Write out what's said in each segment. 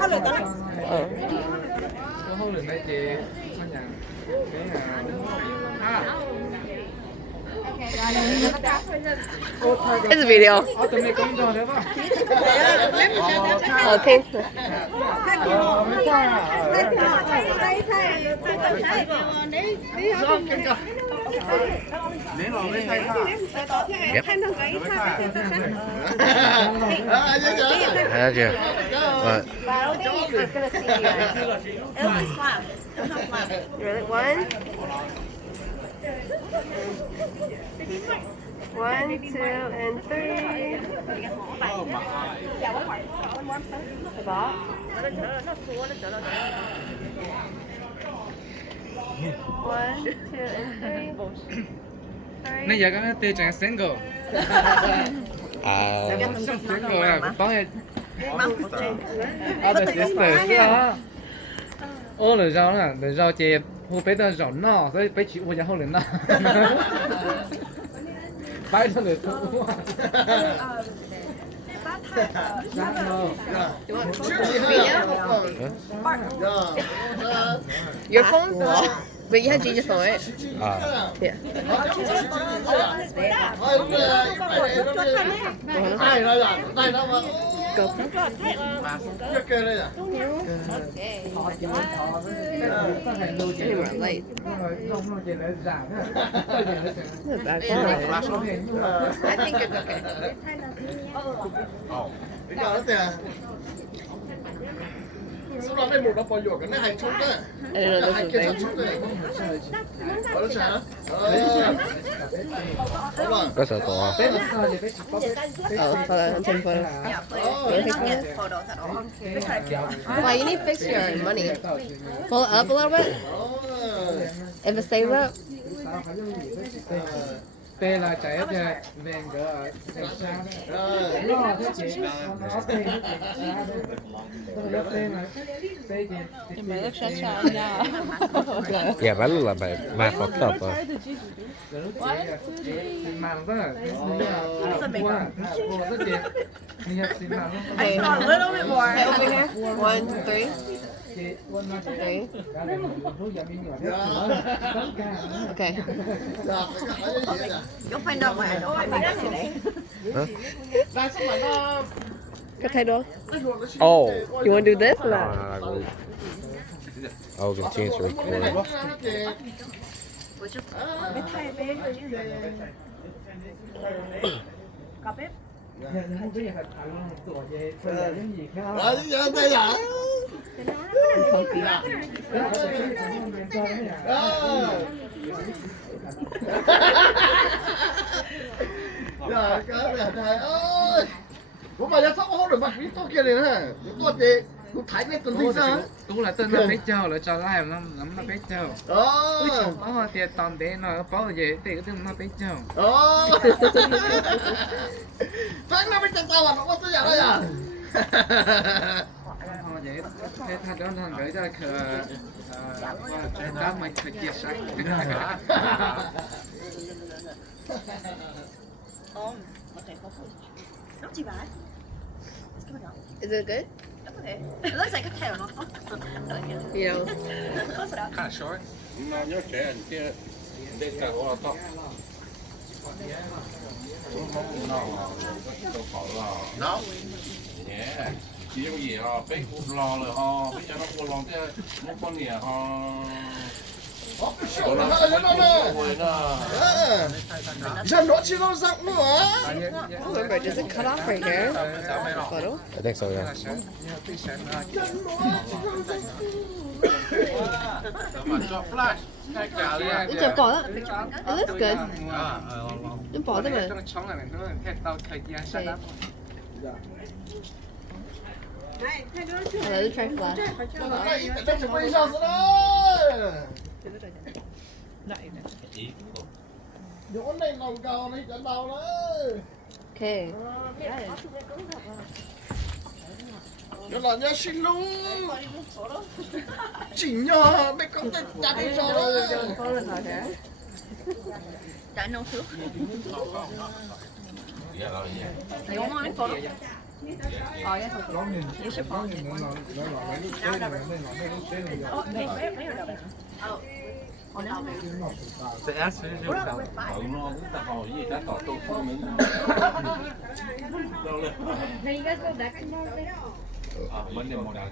Có lần đây chị sao nhà It's a video. tụi mày cũng cho đấy không? Okay. Yep. Thấy chưa? Rồi. You ready? One. One, two, and three. Đó. One, two, and three. Nãy giờ cái tê chẳng single. Single là có hay. The sisters đó. Ô là rau nè, là rau chị hồ bé ta rau nọ,所以bé chị uống nhà hồ lên nọ. Bãi cho người thu. Your phone? But you had Gina's phone, right? Yeah. Go. Anyway, late. I think it's okay. Bây giờ nó sau đó đây một nó bỏ dọc cái này hành chút đấy. I didn't know Hành this kia was chút a chút đấy. Có được chả? Có sợ tổ à? thing. Oh, hold on, I'm taking photos. Why, you need to fix your money. Pull it up a little bit. If it stays up. Tê là chạy ở trên ven cửa đèn xa đấy. Nó thế chị, nó tê nó chị xa đấy. Nó tê mà tê chị. Mày rất xa xa nha. Dạ bánh là mà có tập à? Xin màn đó, qua, rất chị. Mình xin màn đó. Okay. Okay, over here. One, three. Three. Okay. Cái thay đồ. Oh. You want to do this or that? I will continue to record. Không biết là thằng tuổi về bây giờ những gì khác. Đó, chứ giờ đây là. Không khí. Dạ, cái này trời ơi. Ủa mà ra sóc không được mặt ví to kia này nè. To chị, cũng thấy cái tuần gì sao? Cũng là tên là bé châu là cho lại nó là bé châu. Đó. Có thì toàn để nó có gì thì cái tên nó bé châu. Đó. Phát nó mới cho tao mà nó có gì đây à? Vậy thế thay đó là gửi ra đó mình phải chia sẻ. Not too bad. Let's give it a go. Is it good? That's okay. It looks like a tail, not You know. Close it up. Kind of short. Nó nhớ trẻ anh kia để cả họ to. Đó. Nhé. Chỉ có gì họ biết lo rồi họ biết cho nó mua lo chứ muốn con gì họ. Nó Dân đó chỉ nó rộng nữa. Remember, does it cut off right here? Photo? I think so, yeah. Cho flash. It's a bỏ đó. It looks good. Nó bỏ đó mà. Trong chống là mình có thể tao thời gian set up. Let's try flash. Nó chỉ quay sao đó. Chỗ này nòng cầu này trận đầu đấy. Okay. Nó là nhà xin lung. Chỉ nhờ mấy con tay chặt đi cho đó. Don't know who. Dạ rồi. You want my photo? Oh, yes, okay. Có nhìn, You should có follow nhìn it. nó nói lúc chế này, nó nói lúc chế này. Oh, mấy người đâu vậy? Oh, no. Chứ nó phụ tao. Sẽ ác sẽ rêu sao. Ở nó cũng ta hỏi gì ta tỏ tôi không mình. Đâu lên. Vấn đề một đàn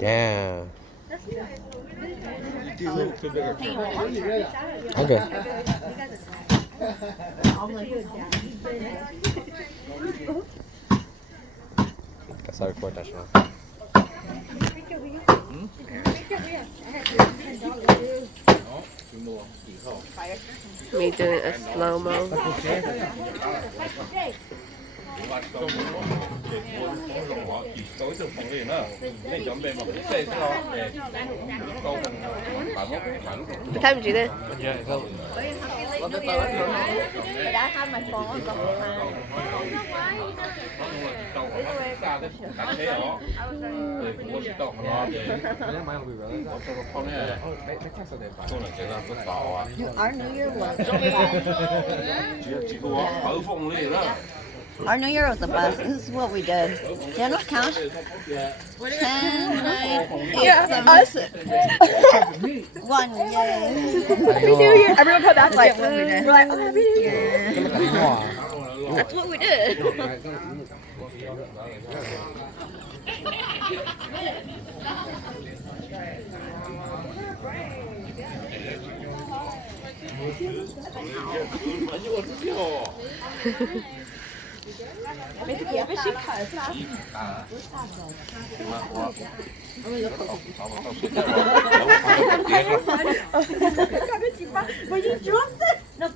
Yeah. Okay. Kasar kortaş mı? Me doing a slow mo. tối sự phòng liền đó nên chuẩn bị một cái xe sẽ lo để câu cần bạn lúc What time did you do? They don't have my phone. câu xa đấy đặt thế đó để mua cái tàu lo để con này con này cái là cái tàu à Our New Year was chỉ có ở phòng liền đó. Our New Year was the best. This is what we did. Yeah, not count. 10, 9, 8, 7, 1, yay. Happy New Year. Everyone come back like, What we did. we're like, oh, Happy New Year. Nhỏ. That's what we did. But you dropped it. No,